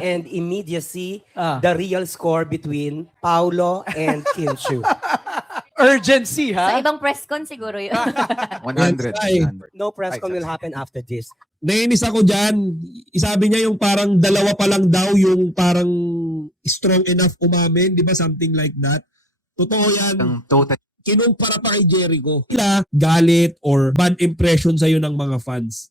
and immediacy Ah. the real score between Paulo and Kim Chu. Urgency, Sa ha? ibang press con siguro yun. 100. Ay. 100. No press con Ay, will happen after this. Nainis ako dyan. Isabi niya yung parang dalawa pa lang daw yung parang strong enough umamin. Di ba? Something like that. Totoo yan. Ang total Kinumpara pa kay Jericho. Sila galit or bad impression sa'yo ng mga fans.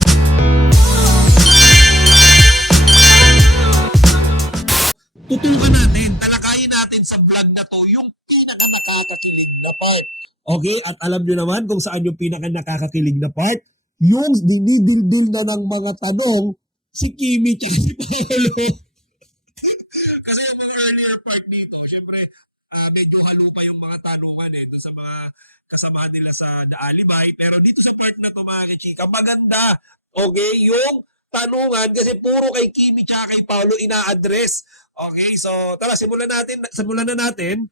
Tutukan natin, talakayin natin sa vlog na to yung pinaka nakakakilig na part. Okay? At alam nyo naman kung saan yung pinaka nakakakilig na part? Yung dinidildil na ng mga tanong si Kimi at si Paolo. Kasi yung mga earlier part dito, syempre, medyo halo pa yung mga tanungan doon sa mga kasamahan nila sa The Alibay. Pero dito sa part na to mga chika, maganda. Okay? Yung tanungan kasi puro kay Kimi tsaka kay Paolo ina-address. Okay? So, tara, simulan na natin.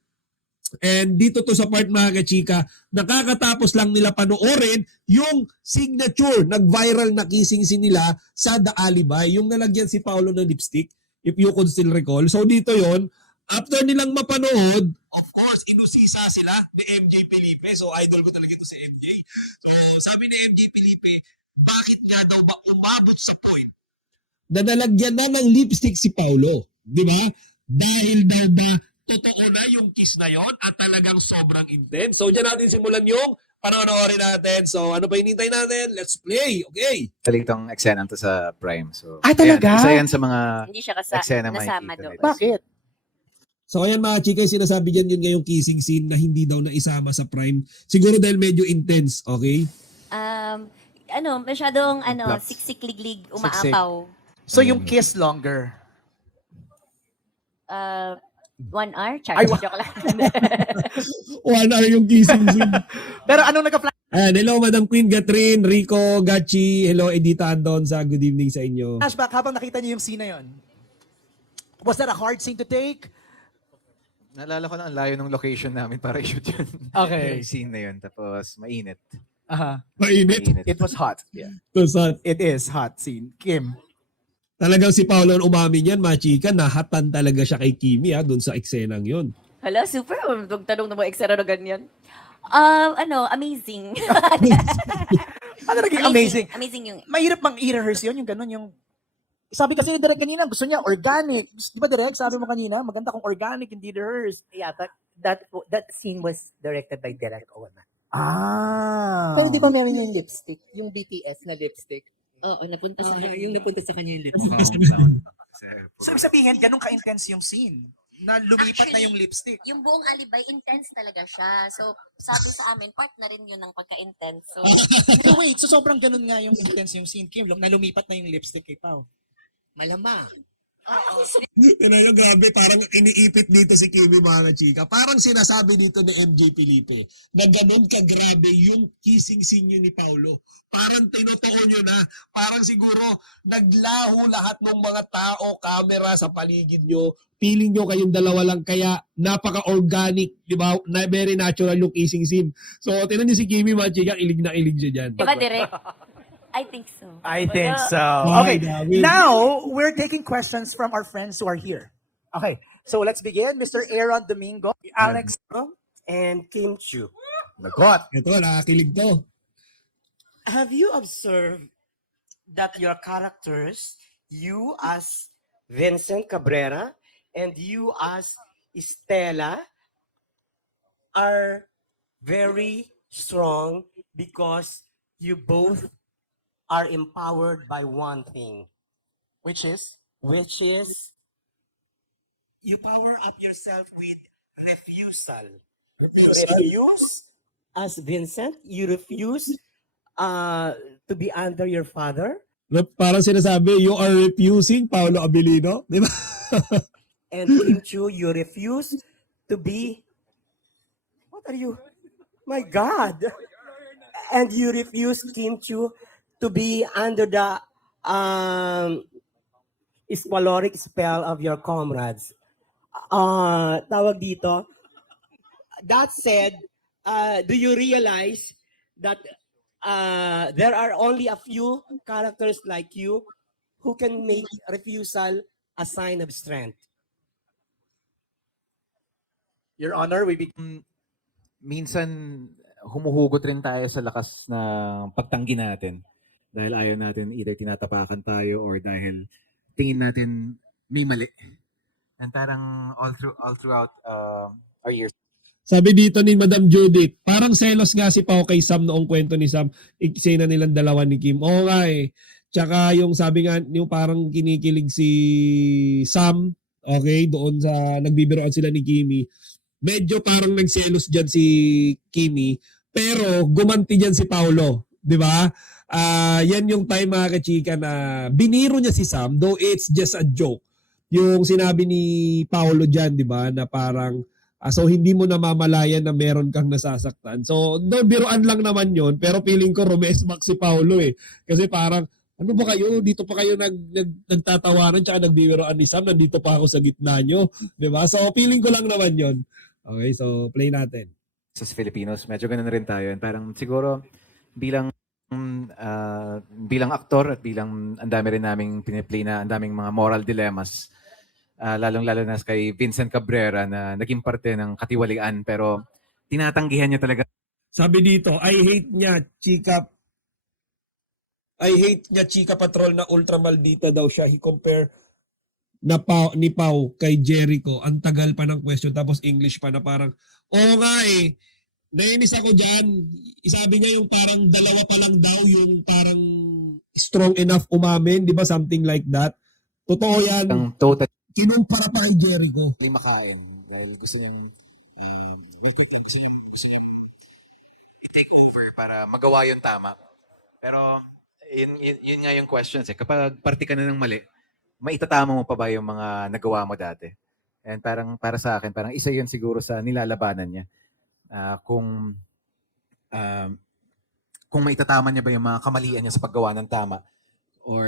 And dito to sa part mga kachika, nakakatapos lang nila panoorin yung signature, nag-viral na kissing scene nila sa The Alibay, yung nalagyan si Paolo ng lipstick, if you could still recall. So dito yon, after nilang mapanood, of course, inusisa sila ni MJ Felipe. So idol ko talaga ito si MJ. So sabi ni MJ Felipe, bakit nga daw ba umabot sa point na nalagyan na ng lipstick si Paolo? Di ba? Dahil daw ba totoo na yung kiss na yon at talagang sobrang intense. So, dyan natin simulan yung panonoorin natin. So, ano pa hinintay natin? Let's play. Okay. itong eksena to sa Prime. So, Ah, talaga? ayan, isa yan sa mga Hindi siya eksena nasama makikita doon. nila. Bakit? So, ayan mga chika, yung sinasabi dyan yun ngayong kissing scene na hindi daw naisama sa Prime. Siguro dahil medyo intense. Okay? Masyadong Plots. siksik-liglig, Siksik. umaapaw. So, yung kiss longer. 1 hour? Ay, Joke lang. 1 hour yung kissing scene. Pero anong nagka-flash? Hello, Madam Queen Catherine, Rico, Gachi. Hello, Edita Andon. Good evening sa inyo. Flashback habang nakita niyo yung scene na yun? Was that a hard scene to take? Naalala ko lang ang layo ng location namin para i-shoot yun. Okay. Yung scene na yun. Tapos, mainit. Aha. Mainit. It was hot. Yeah. So, sa It is hot scene. Kim. talagang si Paolo ang umamin yan, mga chika. Nahatan talaga siya kay Kimi doon sa eksenang yun. Hala, super. Tanong na mo, eksena na ganyan. Amazing. Ano naging amazing? Amazing yung... Mahirap bang i-rehearse yun? Yung ganun, yung... Sabi kasi ni Direk kanina, gusto niya organic. Di ba Direk, sabi mo kanina, maganda kung organic, hindi rehearse. Yeah, but that scene was directed by Derek Owen. Ah. Pero di ba meron yung lipstick? Yung BTS na lipstick? Oo, napunta sa... Yung napunta sa kanya yung Mukhang lipstick. hometown. Kasi, So, ibig sabihin, ganun ka-intense yung scene na lumipat na yung lipstick. Yung buong alibay, intense talaga siya. So, sabi sa amin, part na rin yun ng pagka-intense. So, Pero wait, so sobrang ganun nga yung intense yung scene, Kim, na lumipat na yung lipstick kay Pao. Malamang. Ano, grabe, parang iniipit dito si Kimi mga chika. Parang sinasabi dito ni MJ Felipe na ganun kagrabe yung kissing scene niyo ni Paulo. Parang tinotoo nyo na, parang siguro naglaho lahat ng mga tao, camera sa paligid nyo. Feeling nyo kayong dalawa lang, kaya napaka-organic, di ba? Na, very natural yung kissing scene. So, tinan nyo si Kimi mga chika, ilig na ilig siya dyan. di ba, Direk? I think so. I think so. Ay, Okay, dami. now we're taking questions from our friends who are here. Okay, so let's begin. Mr. Aaron Domingo, Alex. And Kim Chu. Nagot. Ito, nakakilig to. Have you observed that your characters, you as Vincent Cabrera and you as Estela are very strong because you both are empowered by one thing, Which is? you power up yourself with refusal. You refuse, as Vincent, you refuse to be under your father, Parang sinasabi, you are refusing Paolo Abilino. Di ba? and Kim Chu, you refuse to be. What are you? My God! And you refuse, Kim Chu, to be under the squaloric spell of your comrades. Tawag dito. That said, do you realize that there are only a few characters like you who can make refusal a sign of strength? Your Honor, Minsan, humuhugot rin tayo sa lakas ng pagtanggi natin. Dahil ayaw natin either tinatapakan tayo or dahil tingin natin may mali. And parang all throughout our years. Sabi dito ni Madam Judith, parang selos nga si Pao kay Sam noong kwento ni Sam. Iksena nilang dalawa ni Kim. Oo nga eh. Tsaka yung sabi nga, yung parang kinikilig si Sam, okay, doon sa nagbibiroan sila ni Kimi. Medyo parang nagselos dyan si Kimi, pero gumanti dyan si Paulo. Di ba? Yan yung time mga kachika na biniro niya si Sam, though it's just a joke. Yung sinabi ni Paulo dyan, di ba, na parang so hindi mo namamalayan na meron kang nasasaktan. So, biruan lang naman yon, pero feeling ko rumesmak si Paulo eh. Kasi parang, ano ba kayo? Dito pa kayo nagtatawanan tsaka nagbibiroan ni Sam, nandito pa ako sa gitna nyo. Di ba? So, feeling ko lang naman yon. Okay, so play natin. Sa Filipinos, medyo ganun rin tayo. And parang siguro bilang aktor at bilang ang dami rin naming piniplay na ang daming mga moral dilemmas, lalong-lalo na kay Vincent Cabrera na naging parte ng katiwalian pero tinatanggihan niya talaga. Sabi dito, I hate niya Chika Patrol na ultra maldita daw siya. He compare ni Pau kay Jericho. Ang tagal pa ng question tapos English pa na parang, oo nga eh. Nainis ako dyan. Isabi niya yung parang dalawa pa lang daw yung parang strong enough umamin. Di ba? Something like that. Totoo yan. Ang total Kinumpara pa kay Jericho. Hindi makain dahil gusto niyang gusto niyang take over para magawa yung tama. Pero yun nga yung questions eh. Kapag party ka na ng mali, maitatama mo pa ba yung mga nagawa mo dati? And parang para sa akin, parang isa yun siguro sa nilalabanan niya. Kung maitatama niya ba yung mga kamalian niya sa paggawa ng tama or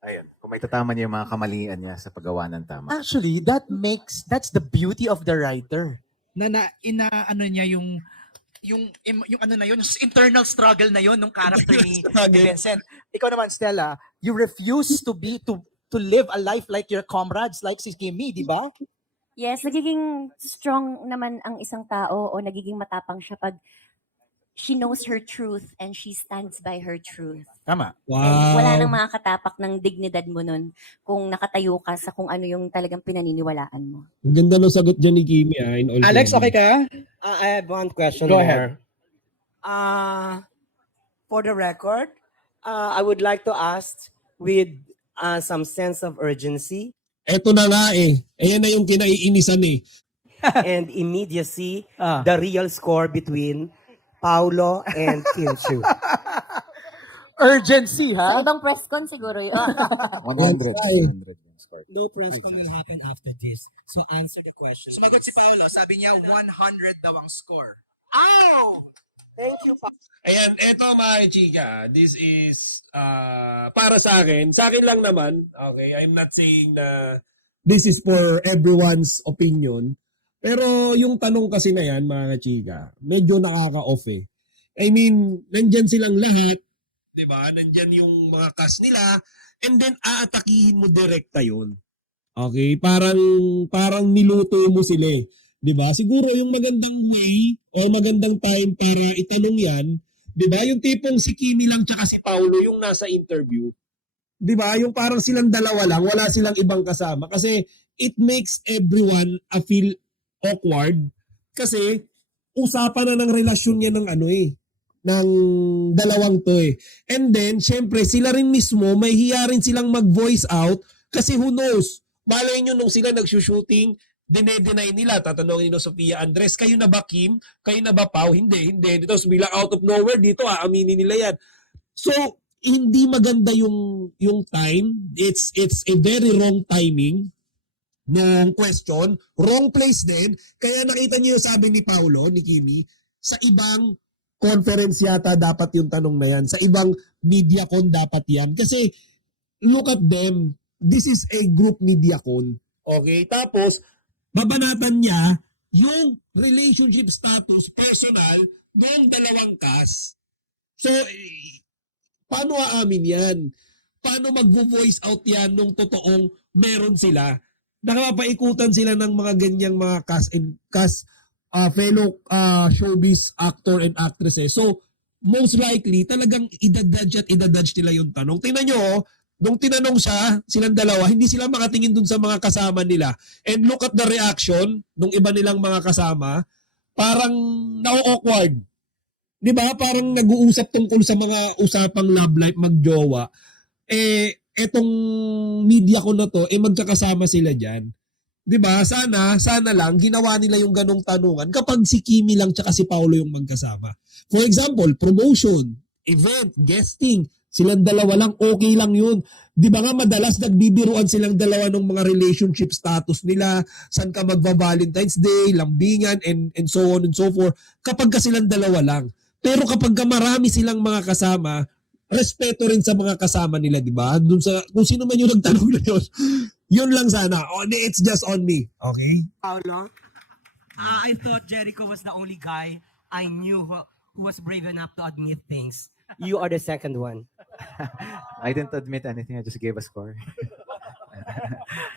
ayun, kung maitatama niya yung mga kamalian niya sa paggawa ng tama. actually, that's the beauty of the writer. Ano niya yung ano na yun, yung internal struggle na yun nung character ni Vincent. Ikaw naman, Stella, you refuse to live a life like your comrades, like si Kimi, di ba? Yes, nagiging strong naman ang isang tao o nagiging matapang siya pag she knows her truth and she stands by her truth. Tama. And wala nang makakatapak ng dignidad mo nun kung nakatayo ka sa kung ano yung talagang pinaniniwalaan mo. Ang ganda ng sagot dyan ni Kimi in all Alex, okay ka? I have one question Go more. ahead. For the record, I would like to ask with some sense of urgency Eto na nga eh. Ayan na yung kinaiinisan eh. and immediacy the real score between Paulo and Kim Chiu. Urgency, Sa ha? ibang press con siguro yun. 100 yung score. No press con will happen after this. So answer the question. Sumagot si Paolo, sabi niya 100 daw ang score. Ow! Thank you, Ayan, eto mga chika. This is para sa akin. Sa akin lang naman. Okay, I'm not saying na this is for everyone's opinion. Pero yung tanong kasi na yan, mga chika, medyo nakaka-off eh. I mean, nandyan silang lahat. Diba? Nandyan yung mga cast nila. And then, aatakihin mo direkta yun. Okay? Parang niluto mo sila eh. Diba? Siguro yung magandang way o magandang time para itanong yan, diba? Yung tipong si Kimi lang tsaka si Paulo yung nasa interview. Diba? Yung parang silang dalawa lang, wala silang ibang kasama. Kasi it makes everyone feel awkward. Kasi usapan na ng relasyon niya ng ng dalawang to eh. And then, syempre, sila rin mismo, may hiya rin silang mag-voice out kasi who knows? Malay nyo nung sila nag-shooting, dine-deny nila, tatanungin nyo Sofia Andres, kayo na ba Kim? Kayo na ba Pau? Hindi. Tapos bilang out of nowhere, dito aaminin nila yan. So, hindi maganda yung time. It's a very wrong timing ng question. Wrong place din. Kaya nakita niyo yung sabi ni Paulo, ni Kimi, sa ibang conference yata dapat yung tanong na yan. Sa ibang MediaCon dapat yan. Kasi, look at them. This is a group MediaCon. Okay? Tapos, babanatan niya yung relationship status personal ng dalawang cast. So, paano aamin yan? paano mag-voice out yan nung totoong meron sila? Nakapaikutan sila ng mga ganyang mga fellow showbiz actor and actresses. So, most likely, talagang idadudge nila yung tanong. Tingnan nyo, oh, nung tinanong siya, silang dalawa, hindi sila makatingin dun sa mga kasama nila. And look at the reaction nung iba nilang mga kasama, parang na-awkward. Di ba? Parang nag-uusap tungkol sa mga usapang love life, magjowa. Etong media ko na to, magkakasama sila dyan. 'Di ba? Sana lang ginawa nila yung ganong tanungan kapag si Kimi lang tsaka si Paolo yung magkasama. For example, promotion, event, guesting, silang dalawa lang, okay lang yun. 'Di ba nga madalas nagbibiruan silang dalawa ng mga relationship status nila, saan ka magva-Valentine's Day, lambingan, and so on and so forth, kapag ka silang dalawa lang. Pero kapag ka marami silang mga kasama, respeto rin sa mga kasama nila, di ba? Dun sa, kung sino man yung nagtanong na yun, yun lang sana. It's just on me. Okay? Paolo? I thought Jericho was the only guy I knew who was brave enough to admit things. You are the second one. I didn't admit anything. I just gave a score.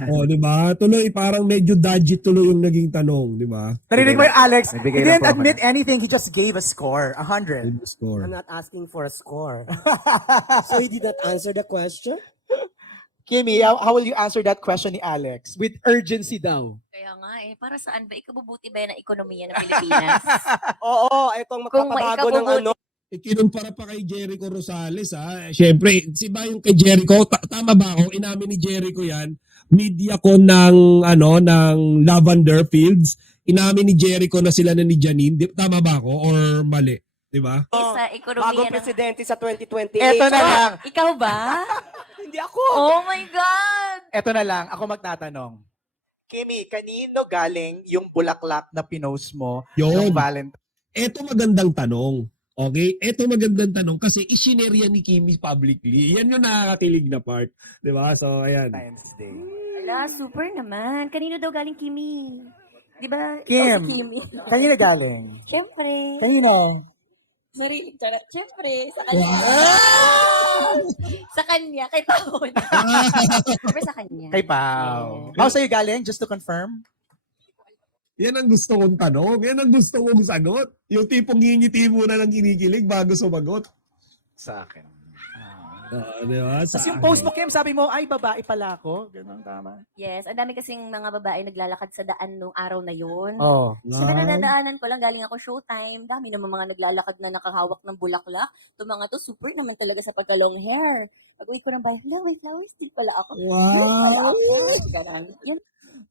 Di ba? Tuloy, parang medyo dodgy tuloy yung naging tanong, di ba? Narinig mo yung Alex? He Nagbigay lang didn't po ako admit anything. He just gave a score. 100. Score. I'm not asking for a score. So he did not answer the question? Kimi, how will you answer that question ni Alex? With urgency daw. Kaya nga para saan ba? Ikabubuti ba yan ang ekonomiya ng Pilipinas? Oo, itong Kung magpapabago ng maikabubuti- ano. Kinumpara pa kay Jericho Rosales, ha? Siyempre, si ba yung kay Jericho, tama ba ako? Inamin ni Jericho yan. Media ko ng Lavender Fields. Inamin ni Jericho na sila na ni Janine. Tama ba ako? Or mali? Di ba? Sa ekonomiya Bagong ng... presidente sa 2028. Eto na lang. Ikaw ba? Hindi ako. Oh my God! Eto na lang. Ako magtatanong. Kimi, kanino galing yung bulaklak na pinost mo Yun. ng Valentine? Eto magandang tanong. Okay? Eto magandang tanong kasi isinare yan ni Kimi publicly. Yan yung nakakakilig na part. Di ba? So, ayan. Day. Ala, super naman. Kanino daw galing Kimi? Di ba? Kim. ikaw si Kimi. Kanino galing? Siyempre. Kanino? Sarili, siyempre, sa kanya. Sa kanya, kay Pao. Siyempre sa kanya. Kay Pao. Yeah. Pao, sa'yo galing? Just to confirm? Yan ang gusto kong tanong. Yan ang gusto kong sagot. Yung tipong ngingiti muna ng kinikilig bago sumagot. Sa akin. Di ba? Tapos yung post mo, Kim, sabi mo, ay, babae pala ako. Ganun, tama. Yes, ang dami kasing mga babae naglalakad sa daan nung araw na yun. Oh. Sa nadadaanan ko lang, galing ako showtime, dami naman mga naglalakad na nakahawak ng bulaklak. Ito mga to, super naman talaga sa pagka-long hair. Pag-uwi ko ng bahay, may flowers din pala ako. Meron pala Wow! ako. Ganun. Yun.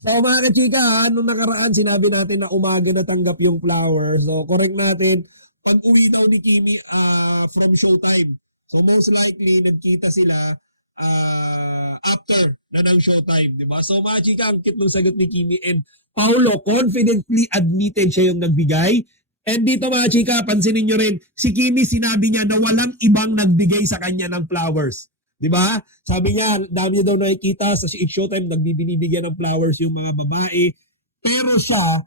So mga kachika, nung nakaraan sinabi natin na umaga natanggap yung flowers. So correct natin, pag uwi daw ni Kimi from showtime. So most likely, nagkita sila after na ng showtime. Diba? So mga chika, ang cute nung sagot ni Kimi. And Paolo, confidently admitted siya yung nagbigay. And dito mga chika, pansinin nyo rin, si Kimi sinabi niya na walang ibang nagbigay sa kanya ng flowers. Di ba? Sabi niya, dami niya daw nakikita sa showtime, nagbibinibigyan ng flowers yung mga babae. Pero siya,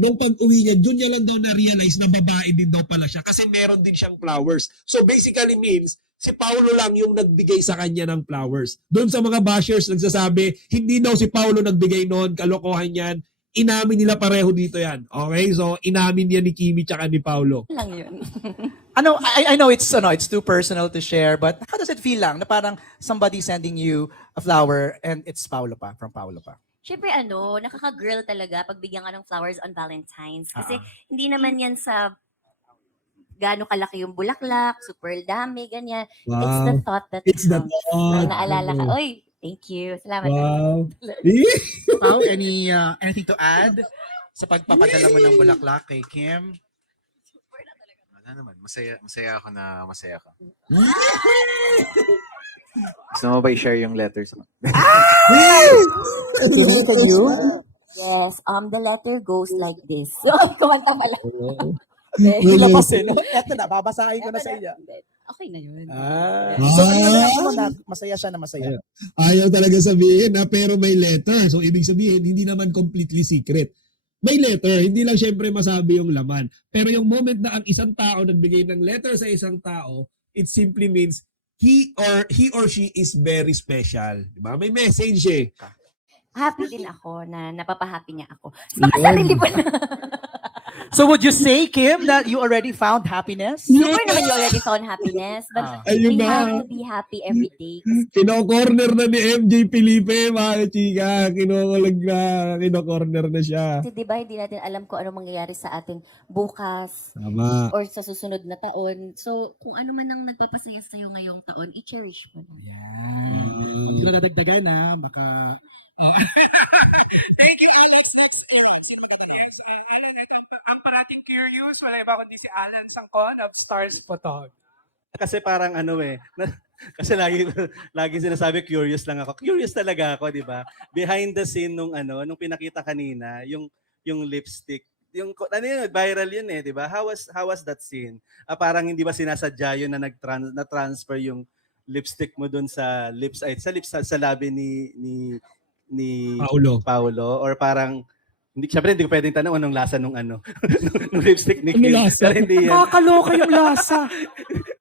nung pag-uwi niya, dun niya lang daw na-realize na babae din daw pala siya kasi meron din siyang flowers. So basically means, si Paolo lang yung nagbigay sa kanya ng flowers. Doon sa mga bashers nagsasabi, hindi daw si Paolo nagbigay noon, kalokohan yan. Inamin nila pareho dito yan. Okay? So, inamin yan ni Kimi tsaka ni Paolo. Lang yun. Ano, I know it's too personal to share, but how does it feel lang na parang somebody sending you a flower and it's Paolo pa, from Paolo pa? Siyempre nakaka-girl talaga pag bigyan ka ng flowers on Valentine's. Kasi hindi naman yan sa gaano kalaki yung bulaklak, super dami, ganyan. Wow. It's the thought that It's the counts. thought. Naalala ka. Oy, thank you. Salamat. Wow. Pao, anything to add sa pagpapadala mo ng bulaklak kay Kim? Wala naman. Masaya ako na masaya ka. Gusto mo ba i-share yung letters? Yes, the letter goes like this. Kumanta pala. Ilapasin. Eto na, babasahin ko na sa iyo. Okay na yun. So, ano na, masaya siya na masaya. Ayaw talaga sabihin na pero may letter. So, ibig sabihin, hindi naman completely secret. May letter, hindi lang syempre masabi yung laman. Pero yung moment na ang isang tao nagbigay ng letter sa isang tao, it simply means he or she is very special. Diba? May message eh. Happy din ako na napapahappy niya ako. Baka sarili mo na. So would you say, Kim, that you already found happiness? Super naman you already found happiness. But Ayun we na. have to be happy every day. Kino-corner na ni MJ Felipe, mga chika. Kino-corner na siya. Kasi diba, hindi natin alam kung ano mangyayari sa atin bukas Tama. or sa susunod na taon. So, kung ano man ang nagpapasaya sa'yo ngayong taon, i-cherish mo na. Hindi ko nadagdagan na, baka... Ang parating curious, wala iba kundi si Alan Sangkon of Stars Photog. Kasi parang kasi lagi sinasabi curious lang ako. Curious talaga ako, 'di ba? Behind the scene nung nung pinakita kanina, yung lipstick, yung viral yun 'di ba? How was that scene? Parang hindi ba sinasadya yun na na-transfer yung lipstick mo dun sa sa labi ni Paulo or parang syempre hindi ko pwedeng tanong anong lasa nung nung lipstick ni Kim. Pero hindi yan. Nakakaloka yung lasa.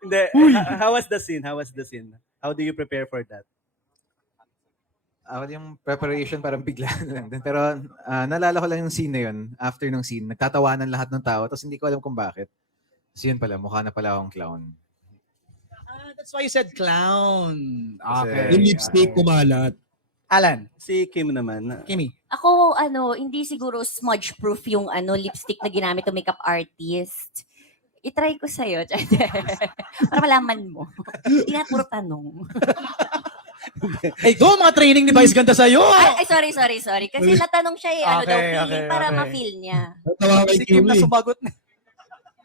Hindi. How was the scene? How do you prepare for that? Yung preparation parang bigla na lang din. Pero naalala ko lang yung scene na yun. After nung scene, nagtatawanan lahat ng tao. Tapos hindi ko alam kung bakit. So yun pala, mukha na pala akong clown. That's why you said clown. Okay. Yung lipstick kumalat. Alan, Si Kim naman. Kimi. Ako, hindi siguro smudge-proof yung lipstick na ginamit ng makeup artist. I-try ko sa'yo. Para malaman mo. Hindi na puro tanong. Hey, go mga training device ganda sa'yo. Ay, sorry. Kasi natanong siya Okay, para okay. ma-feel niya. Natawa kay Si Kim na Kimi. sumagot na.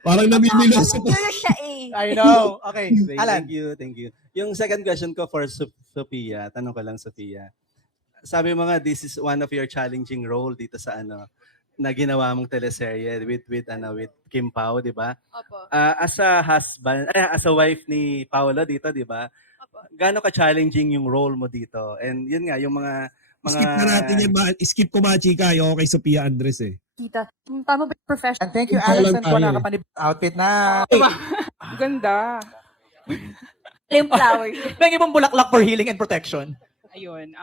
Parang namimilos ako. Curious siya eh. I know. Okay, Alan. Thank you. Yung second question ko for Sophia, tanong ko lang Sophia. Sabi mo nga, this is one of your challenging role dito sa na ginawa mong teleserye with Kim Pao, di ba? Opo. As a husband, as a wife ni Paolo dito, di ba? Gaano ka-challenging yung role mo dito? And yun nga, yung mga Skip na natin yan. Skip ko mga chika. Ayoko kay Sophia Andres eh. Kita. Tama ba yung profession? And thank you, Ikaw Alison, lang for tayo. nakapanib outfit na. Ganda. Yung flowers. May ibang bulaklak for healing and protection. Ayun.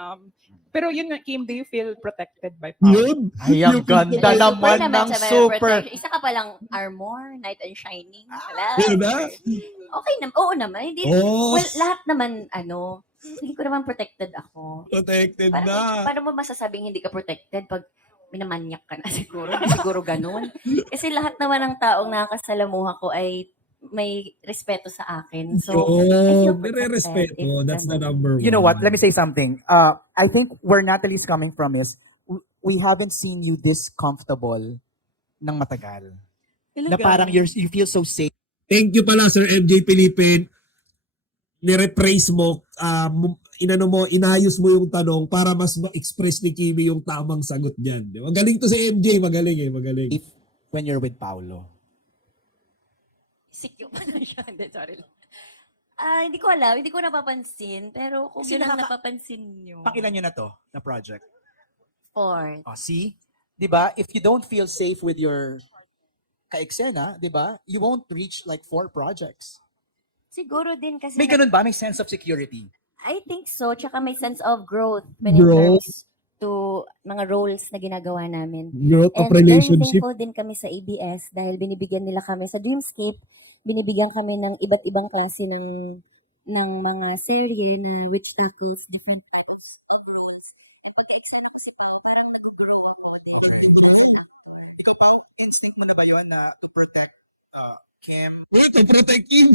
Pero yun nga, Kim, do you feel protected by power? Yun. Ay, ang ganda naman ng siya, may super. protection. Isa ka palang armor, knight and shining. Wala. Yun ba? Okay naman. Oo naman. Hindi, Oh, well, lahat naman, hindi ko naman protected ako. protected na. Paano mo masasabing hindi ka protected pag minamanyak ka na siguro? Hindi siguro ganun. Kasi lahat naman ng taong nakakasalamuha ko ay may respeto sa akin. So, I feel protected Nire-respeto. if That's the ganun. number one. You know what? Let me say something. I think where Natalie's coming from is we haven't seen you this comfortable ng matagal. Na parang you feel so safe. Thank you pala, Sir MJ Philippine. Nire-praise mo, inayos mo yung tanong para mas ma-express ni Kimi yung tamang sagot diyan. Magaling to si MJ, magaling. When you're with Paulo. Sikyo pa na siya. Hindi, sorry lang. Hindi ko alam. Hindi ko napapansin. Pero kung Kasi yun ang napapansin nyo. Pakilan nyo na to, na project. 4. Oh, see? 'Di ba? If you don't feel safe with your ka-eksena, 'di ba? You won't reach like 4 projects. Siguro din kasi... May ganun ba? May sense of security. I think so. Tsaka may sense of growth when Growth. it comes to mga roles na ginagawa namin. Growth of And very relationship. thankful din kami sa ABS dahil binibigyan nila kami sa Dreamscape, binibigyan kami ng iba't ibang klase ng mga serye na which tackles different types of roles. At pagka-eksena ko si Pao, parang nag-grow ako din. Ikaw ba, instinct mo na ba yun na to protect Kim? To protect Kim.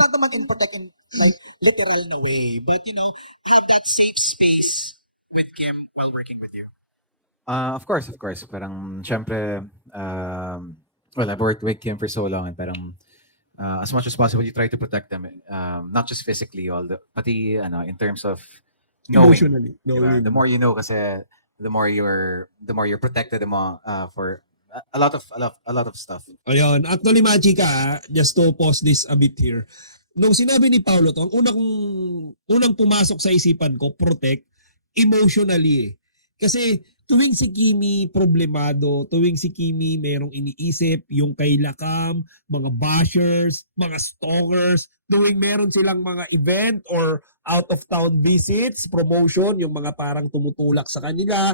Not naman in protect in like literal na way, but have that safe space With Kim while working with you? Of course. Parang, syempre, I've worked with Kim for so long and parang, as much as possible, you try to protect them. Not just physically, pati, in terms of knowing. Emotionally. Diba? The more you know kasi, the more you're protected for a lot of stuff. Ayun. Actually, Machika, just to pause this a bit here. Nung sinabi ni Paulo to, ang unang pumasok sa isipan ko, protect, emotionally eh. Kasi tuwing si Kimi problemado, tuwing si Kimi merong iniisip, yung kay Lakam, mga bashers, mga stalkers, tuwing meron silang mga event or out of town visits, promotion, yung mga parang tumutulak sa kanila,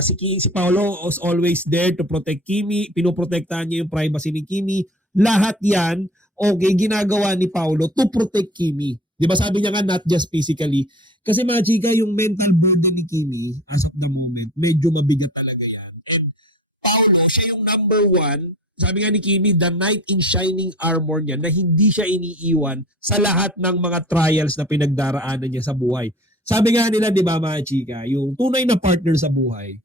si Paolo was always there to protect Kimi, pinoprotektahan niya yung privacy ni Kimi. Lahat yan, okay, ginagawa ni Paolo to protect Kimi. Di ba sabi niya nga, not just physically. Kasi mga chika, yung mental burden ni Kimi, as of the moment, medyo mabigat talaga yan. And Paolo, siya yung number one, sabi nga ni Kimi, the knight in shining armor niya na hindi siya iniiwan sa lahat ng mga trials na pinagdaraanan niya sa buhay. Sabi nga nila, di ba mga chika, yung tunay na partner sa buhay,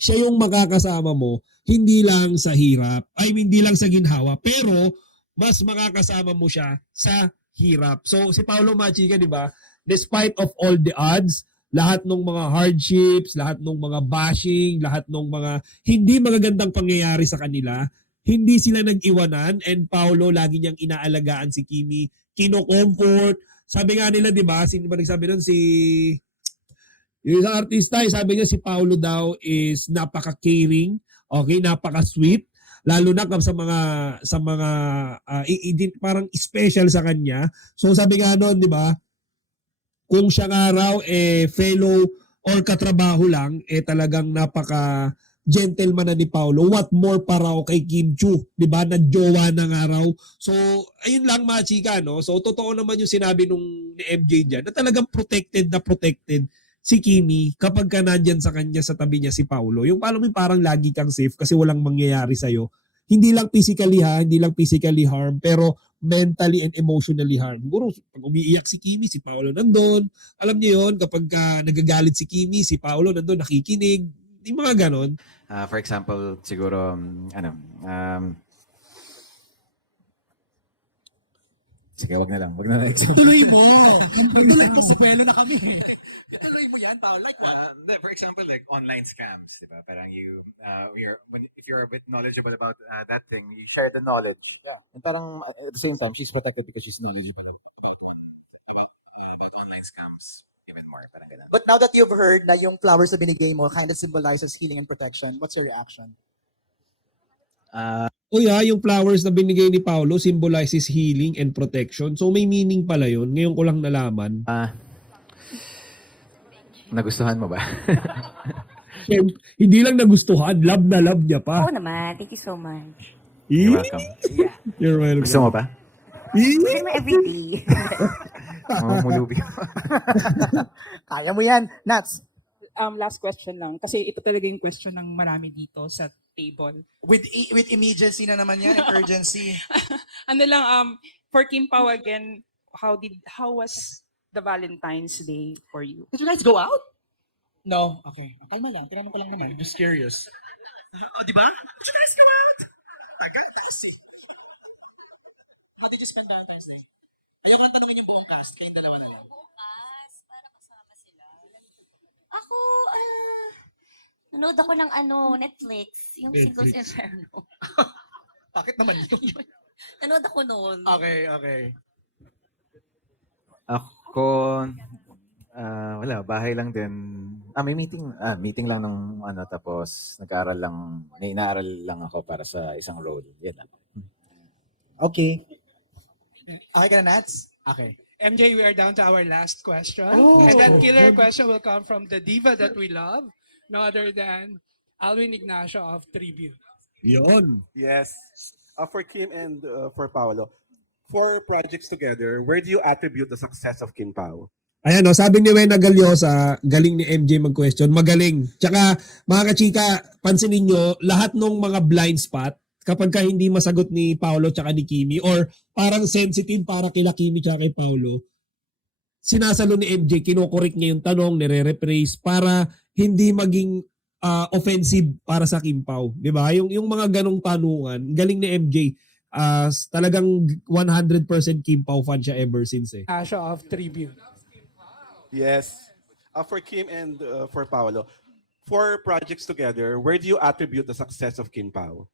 siya yung makakasama mo, hindi lang sa hirap, hindi lang sa ginhawa, pero mas makakasama mo siya sa hirap. So si Paolo Machika, di ba, despite of all the odds, lahat ng mga hardships, lahat ng mga bashing, lahat ng mga hindi magagandang pangyayari sa kanila, hindi sila nag-iwanan, and Paolo lagi niyang inaalagaan si Kimi, kino-comfort. Sabi nga nila, di ba, sino ba nagsabi nun? Yung isang artista, sabi niya si Paolo daw is napaka-caring, okay, napaka-sweet, lalo na sa mga parang special sa kanya. So sabi nga noon, di ba, kung siya nga raw fellow or katrabaho lang, talagang napaka gentleman na ni Paolo. What more pa raw kay Kim Chu, di ba? Nagjowa na nga raw. So ayun lang mga chika, no? So totoo naman yung sinabi ni MJ diyan, na talagang protected si Kimi kapag ka nandyan sa kanya, sa tabi niya si Paolo. Yung parang lagi kang safe kasi walang mangyayari sa'yo. Hindi lang physically harm, pero mentally and emotionally harm. Siguro, pag umiiyak si Kimi, si Paolo nandun. Alam niyo yun, kapag nagagalit si Kimi, si Paolo nandun, nakikinig. Yung mga ganon. For example, siguro, sige, wag na lang. Tuloy mo! Tuloy mo, sakwelo na kami eh. Tuloy mo yan, Paolo. Like what? For example, like online scams, diba? Parang if you're a bit knowledgeable about that thing, you share the knowledge. Yeah. And parang at the same time, she's protected because she's knowledgeable. About online scams, even more, parang ganun. But now that you've heard na yung flowers na binigay mo kind of symbolizes healing and protection, what's your reaction? Yung flowers na binigay ni Paolo symbolizes healing and protection. So may meaning pala yun. Ngayon ko lang nalaman. Nagustuhan mo ba? Hindi lang nagustuhan, love na love niya pa. Oo naman. Thank you so much. You're welcome. You're welcome. Gusto mo ba? Gusto mo everyday. Mulubi. Kaya mo yan, Nats. Last question lang. Kasi ito talaga yung question ng marami dito sa table. With immediacy na naman yan, and urgency. Ano lang, for Kim Pao again, how was the Valentine's Day for you? Did you guys go out? No, okay. Kalma lang, tinanong ko lang naman. Just curious. Oh, di ba? Did you guys go out? I got see. How did you spend Valentine's Day? Ayoko lang tanongin yung buong cast, kayong dalawa lang. Bukas, para kasama sila. Ako, nanood ako ng Netflix, yung Singles Inferno. Bakit naman yun? Nanood ako noon. Okay. Ako, wala, bahay lang din. May meeting lang nung tapos inaaral lang ako para sa isang role. Yan lang. Okay. Okay ka na, Nats? Okay. MJ, we are down to our last question. Oh. And that killer question will come from the diva that we love, no other than Alwin Ignacio of Tribute. Yun. Yes. For Kim and for Paolo, 4 projects together, where do you attribute the success of Kim Pao? Ayan sabi ni Wena Galiosa, galing ni MJ mag-question, magaling. Tsaka mga kachika, pansinin nyo, lahat ng mga blind spot, kapag ka hindi masagot ni Paolo tsaka ni Kimi, or parang sensitive para kila Kimi tsaka kay Paolo, sinasalo ni MJ, kinokorek niya yung tanong, nire-rephrase para hindi maging offensive para sa Kim Pao. Diba? Yung mga ganong tanungan, galing ni MJ. Talagang 100% Kim Pao fan siya ever since eh. Asha of Tribute. Yes. For Kim and for Paolo, 4 projects together, where do you attribute the success of Kim Pao?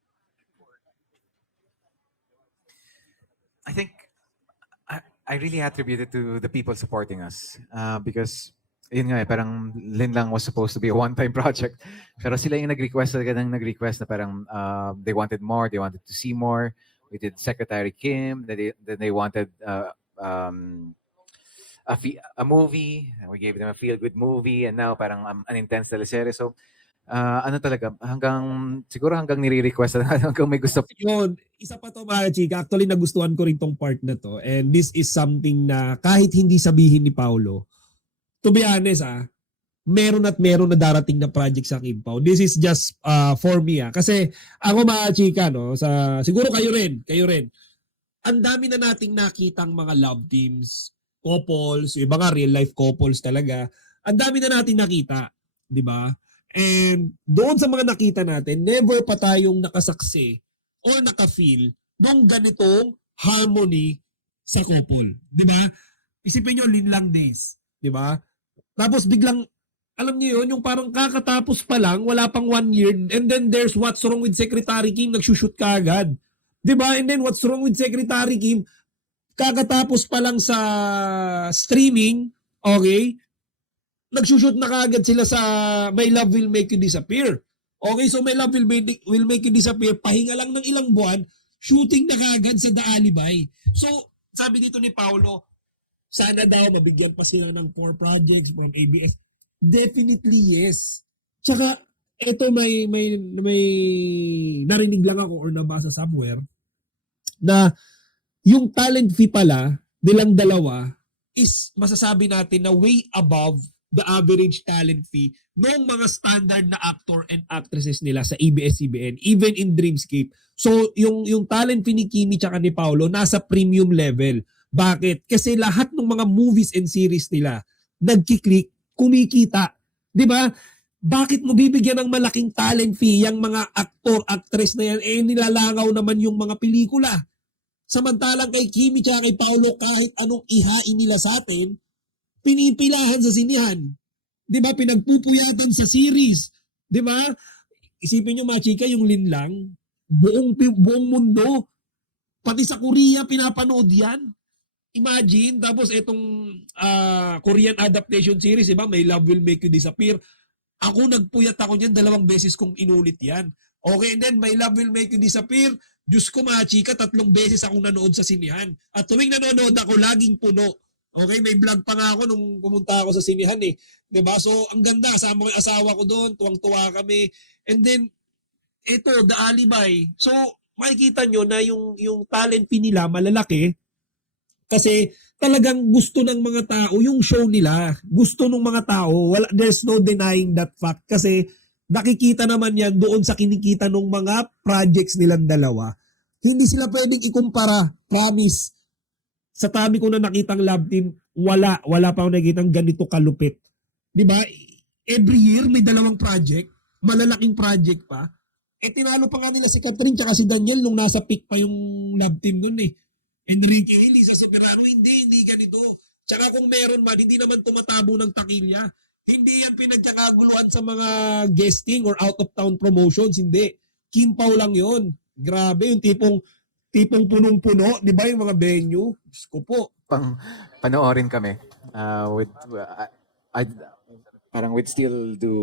I think I really attribute it to the people supporting us because yun nga parang Linlang was supposed to be a one-time project. Pero sila yung nag-request talaga ng nag-request na parang they wanted more, they wanted to see more. We did Secretary Kim, then they wanted a movie. We gave them a feel-good movie, and now parang an intense teleserye. So, ano talaga, siguro hanggang nire-request na hanggang may gusto. Yun, isa pa to mga chika, actually nagustuhan ko rin tong part na to, and this is something na kahit hindi sabihin ni Paolo, to be honest meron na darating na project sa Kim Pao. This is just for me kasi ako mga chika, no, siguro kayo rin, ang dami na nating nakitang mga love teams, couples, yung mga real life couples talaga, ang dami na natin nakita, di ba? And doon sa mga nakita natin, never pa tayong nakasaksi or nakafeel ng ganitong harmony sa couple. Di ba? Isipin nyo, Linlang Days. Di ba? Tapos biglang, alam niyo yun, yung parang kakatapos pa lang, wala pang 1 year, and then there's What's Wrong with Secretary Kim, nagsushoot ka agad. Di ba? And then What's Wrong with Secretary Kim, kakatapos pa lang sa streaming, okay, nagsushoot na kaagad sila sa My Love Will Make You Disappear. Okay, so My Love Will Make You Disappear, pahinga lang ng ilang buwan, shooting na kaagad sa The Alibay. So, sabi dito ni Paolo, sana daw mabigyan pa sila ng 4 projects from ABS. Definitely yes. Tsaka, eto may narinig lang ako or nabasa somewhere na yung talent fee pala nilang dalawa is masasabi natin na way above the average talent fee ng mga standard na actor and actresses nila sa ABS-CBN, even in Dreamscape. So, yung talent fee ni Kimi tsaka ni Paolo nasa premium level. Bakit? Kasi lahat ng mga movies and series nila nagkiklik, kumikita. 'Di ba? Bakit mo bibigyan ng malaking talent fee yung mga actor, actress na yan? Nilalangaw naman yung mga pelikula. Samantalang kay Kimi tsaka kay Paolo, kahit anong ihain nila sa atin, pinipilahan sa sinihan. 'Di ba? Pinagpupuyatan sa series. 'Di ba? Isipin niyo mga chika, yung Linlang, buong mundo, pati sa Korea pinapanood yan. Imagine, tapos itong Korean adaptation series, diba? My Love Will Make You Disappear. Ako nagpuyat ako niyan, 2 beses kong inulit yan. Okay, and then My Love Will Make You Disappear, Diyos ko mga chika, 3 beses akong nanood sa sinihan. At tuwing nanonood ako, laging puno. Okay, may vlog pa nga ako nung pumunta ako sa sinihan eh. Diba? So, ang ganda, kasama ko yung asawa ko doon, tuwang-tuwa kami. And then, ito, The Alibay. So, makikita nyo na yung talent fee nila malalaki. Kasi talagang gusto ng mga tao yung show nila. Gusto ng mga tao. There's no denying that fact. Kasi nakikita naman yan doon sa kinikita ng mga projects nilang dalawa. Hindi sila pwedeng ikumpara. Promise. Sa tabi ko na nakitang love team, wala pa ako nakikitang ganito kalupit. Di ba? Every year may 2 project. Malalaking project pa. Tinalo pa nga nila si Catherine tsaka si Daniel nung nasa peak pa yung love team nun eh. Enrique Hill, Lisa Severano, hindi ganito. Tsaka kung meron man, hindi naman tumatabo ng takilya. Hindi yan pinagkakaguluhan sa mga guesting or out-of-town promotions, hindi. Kim Pao lang yon. Grabe, yung tipong punong-puno, di ba yung mga venue? Diyos ko po. Panoorin kami. Parang we'd still do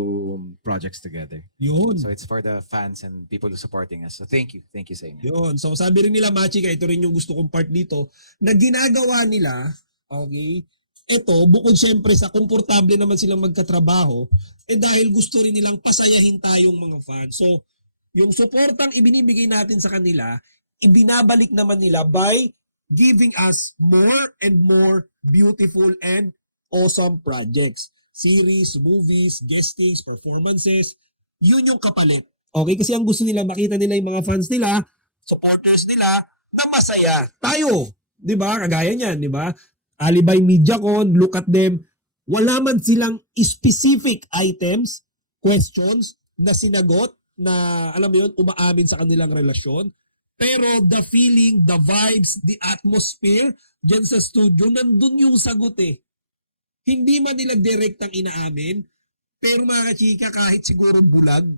projects together. Yun. So it's for the fans and people who supporting us. So thank you sa inyo. Yun. So sabi rin nila, Machika, ito rin yung gusto kong part dito, na ginagawa nila, okay, ito, bukod syempre sa komportable naman silang magkatrabaho, dahil gusto rin nilang pasayahin tayong mga fans. So, yung supportang ibinibigay natin sa kanila, ibinabalik naman nila by giving us more and more beautiful and awesome projects. Series, movies, guestings, performances, yun yung kapalit. Okay? Kasi ang gusto nila, makita nila yung mga fans nila, supporters nila, na masaya. Tayo, di ba? Kagaya niyan, di ba? Alibay MediaCon, look at them. Wala man silang specific items, questions, na sinagot, na alam mo yun, umaamin sa kanilang relasyon. Pero the feeling, the vibes, the atmosphere, dyan sa studio, nandun yung sagot eh. Hindi man nila direktang inaamin, pero mga kachika, kahit siguro bulag,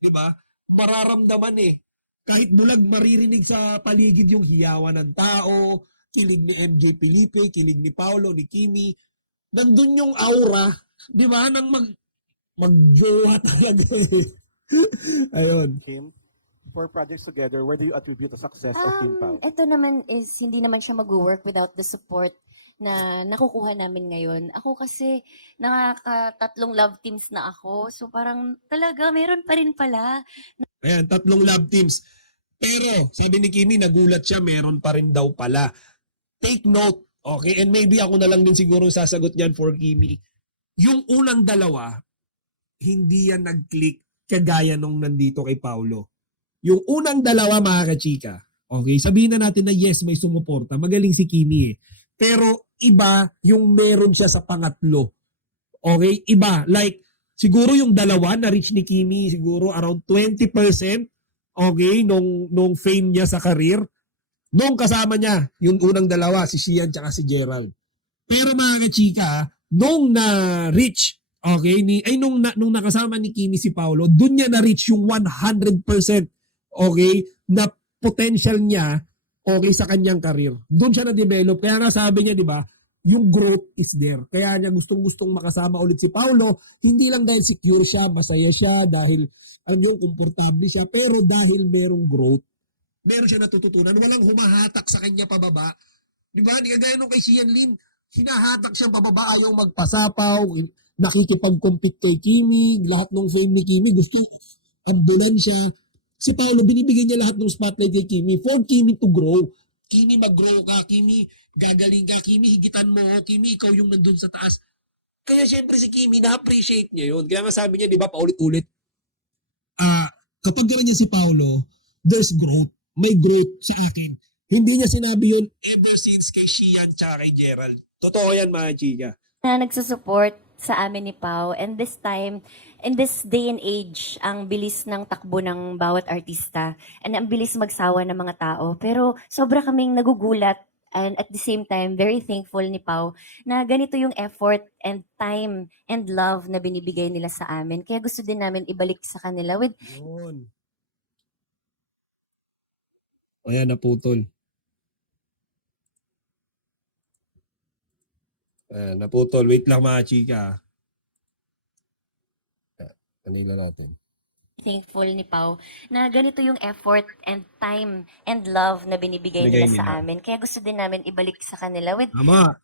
di ba? Mararamdaman eh. Kahit bulag, maririnig sa paligid yung hiyawan ng tao, kilig ni MJ Felipe, kilig ni Paolo, ni Kimi. Nandun yung aura Di ba? Nang magjowa talaga eh. Ayun. Kim, for projects together, where do you attribute the success of Kim Pao? Ito naman is hindi naman siya mag-work without the support na nakukuha namin ngayon. Ako kasi nakakatatlong love teams na ako. So parang talaga meron pa rin pala. Ayan, 3 love teams. Pero, sabi ni Kimi, nagulat siya, meron pa rin daw pala. Take note, okay? And maybe ako na lang din siguro sasagot niyan for Kimi. Yung unang dalawa, hindi yan nag-click kagaya nung nandito kay Paulo. Yung unang dalawa, mga kachika, okay? Sabihin na natin na yes, may sumuporta. Magaling si Kimi eh. Pero iba yung meron siya sa pangatlo. Okay? Iba. Like, siguro yung dalawa na reach ni Kimi, siguro around 20%, okay, nung fame niya sa career. Nung kasama niya, yung unang dalawa, si Sian tsaka si Gerald. Pero mga kachika, nung na-reach, okay, nung nakasama ni Kimi si Paulo, dun niya na-reach yung 100%, okay, na potential niya, okay, sa kanyang career. Doon siya na-develop. Kaya nga sabi niya, di ba, yung growth is there. Kaya niya gustong-gustong makasama ulit si Paulo, hindi lang dahil secure siya, masaya siya, dahil, alam niyo, komportable siya, pero dahil merong growth, meron siya natututunan, walang humahatak sa kanya pababa. Di ba? Di kagaya nung kay Sian Lin, hinahatak siya pababa, ayaw magpasapaw, nakikipag-compete kay Kimi, lahat ng fame ni Kimi, gusto ambulan siya. Si Paulo, binibigyan niya lahat ng spotlight kay Kimi for Kimi to grow. Kimi, mag-grow ka. Kimi, gagaling ka. Kimi, higitan mo. Kimi, ikaw yung nandun sa taas. Kaya syempre si Kimi, na-appreciate niya yun. Kaya nga sabi niya, di ba, paulit-ulit. Kapag ganyan si Paulo, there's growth. May growth sa akin. Hindi niya sinabi yun ever since kay Sian tsaka kay Gerald. Totoo yan, mga chika. Na nagsusupport sa amin ni Pao. And this time, in this day and age, ang bilis ng takbo ng bawat artista. And ang bilis magsawa ng mga tao. Pero sobra kaming nagugulat and at the same time, very thankful ni Pao na ganito yung effort and time and love na binibigay nila sa amin. Kaya gusto din namin ibalik sa kanila with Yun. O yan, naputol. Naputol. Wait lang, mga chika. Kanila natin. thankful ni Pao na ganito yung effort and time and love na binibigay Bigay nila sa nila. amin. Kaya gusto din namin ibalik sa kanila with Tama.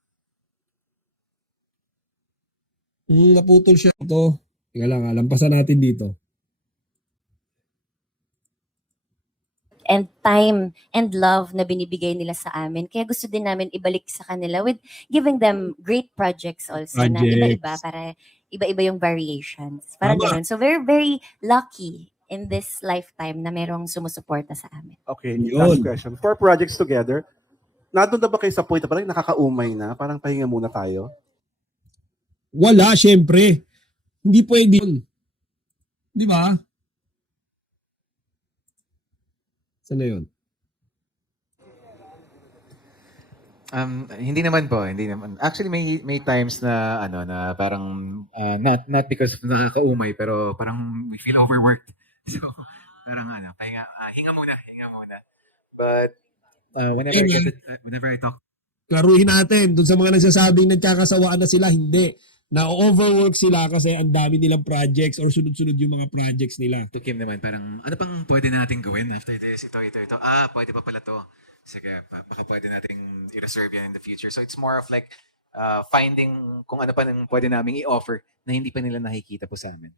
Naputol siya ito. Teka lang, lampasan natin dito. and time and love na binibigay nila sa amin. Kaya gusto din namin ibalik sa kanila with giving them great projects also na iba-iba para iba-iba yung variations. Parang Tama. ganun. So we're very lucky in this lifetime na merong sumusuporta sa amin. Okay, Yun. last question. For projects together, nandun na ba kayo sa point na parang nakakaumay na? Parang pahinga muna tayo? Wala, syempre. Hindi pwede yun. Di ba? Saan na yun? Hindi naman po, hindi naman. Actually may times na na parang not because of nakakaumay pero parang we feel overworked. So parang pahinga, hinga muna. But whenever I talk, Klaruhin natin, dun sa mga nagsasabing nagkakasawaan na sila, hindi. Na-overwork sila kasi ang dami nilang projects or sunod-sunod yung mga projects nila. to Kim naman, parang ano pang pwede natin gawin after this? Ito. Pwede pa pala to. Sige, baka pwede nating i-reserve yan in the future. So it's more of like finding kung ano pa nang pwede naming i-offer na hindi pa nila nakikita po sa amin.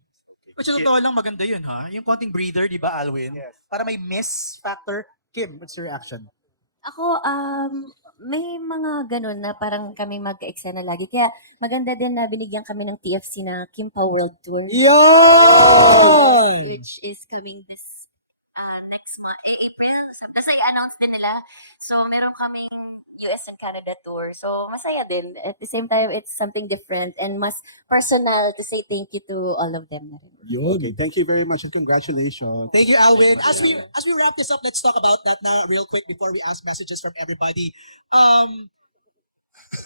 At sa totoo lang, maganda yun ha. Yung konting breather, di ba, Alwin? Yes. Para may miss factor. Kim, what's your reaction? Ako, may mga ganun na parang kami magka-eksena lagi. Kaya maganda din na binigyan kami ng TFC na Kim Pao World Tour. Yun! Which is coming this next month, April. Kasi i-announce din nila. So, meron kaming US and Canada tour. So, masaya din. At the same time, it's something different and mas personal to say thank you to all of them. Yun. Okay, thank you very much and congratulations. Thank you, Alwin. As we wrap this up, let's talk about that now real quick before we ask messages from everybody.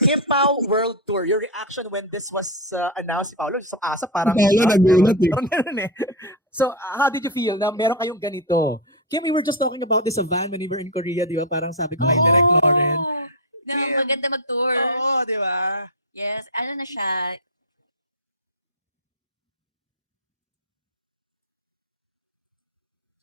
Kim Pao World Tour. Your reaction when this was announced, si Paolo, sa asa parang Paolo, nagulat eh. Parang ganun eh. So, how did you feel na meron kayong ganito? Kim, we were just talking about this sa van when we were in Korea, di ba? Parang sabi ko kay Direk Lauren. Na maganda mag-tour. Oo, di ba? Yes, ano na siya,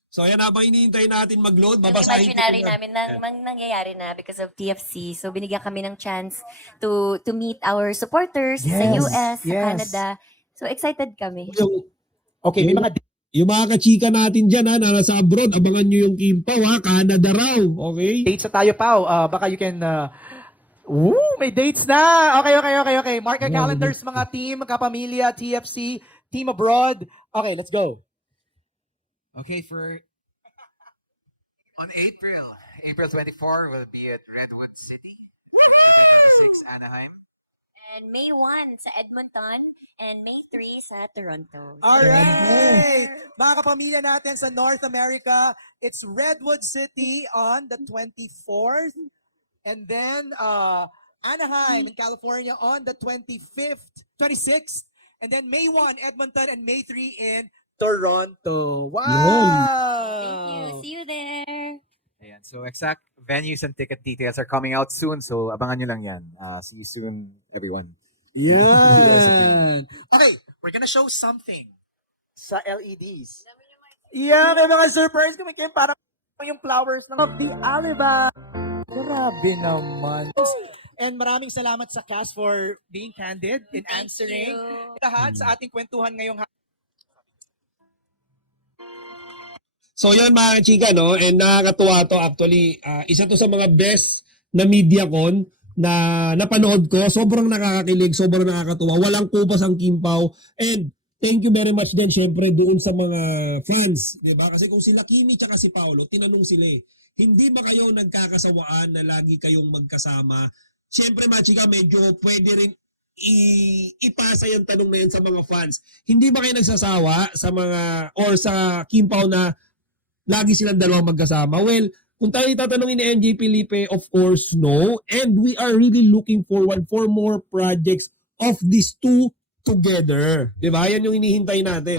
So ayan, habang hinihintay natin mag-load, Yung babasahin ko imaginary muna. namin nangyayari na because of TFC. So binigyan kami ng chance to meet our supporters sa Yes, US, sa yes. Canada. So excited kami. Okay, may mga Yung mga kachika natin dyan na nasa abroad, abangan nyo yung Kimpaw ha, Canada raw, okay? dates na tayo, Pao. Baka you can... may dates na! Okay. Mark your calendars, mga team, kapamilya, TFC, team abroad. Okay, let's go. Okay, on April 24 will be at Redwood City. 6 Anaheim. And May 1 sa Edmonton and May 3 sa Toronto. Alright! Mga kapamilya natin sa North America, it's Redwood City on the 24th. And then Anaheim in California on the 25th, 26th. And then May 1, Edmonton, and May 3 in Toronto. Wow! Thank you. See you there. Ayan, so exact venues and ticket details are coming out soon, so abangan nyo lang yan. See you soon, everyone. Yan. Okay, we're gonna show something sa LEDs. Yeah, may mga surprise kami kayo parang yung flowers ng of the Alibaba. Grabe naman. And maraming salamat sa cast for being candid in answering lahat sa ating kwentuhan ngayong So yan mga chika, no? And nakakatuwa to actually. Isa to sa mga best na MediaCon na napanood ko. Sobrang nakakakilig, sobrang nakakatuwa. Walang kupas ang Kimpaw. And thank you very much din syempre doon sa mga fans. Diba? Kasi kung sila Kimi tsaka si Paolo, tinanong sila hindi ba kayo nagkakasawaan na lagi kayong magkasama? Syempre mga chika, medyo pwede rin ipasa yung tanong na yan sa mga fans. Hindi ba kayo nagsasawa sa mga or sa Kimpaw na lagi silang dalawa magkasama? Well, kung tayo tatanungin ni NJ Felipe, of course, no. And we are really looking forward for more projects of these two together. Diba? Yan yung hinihintay natin.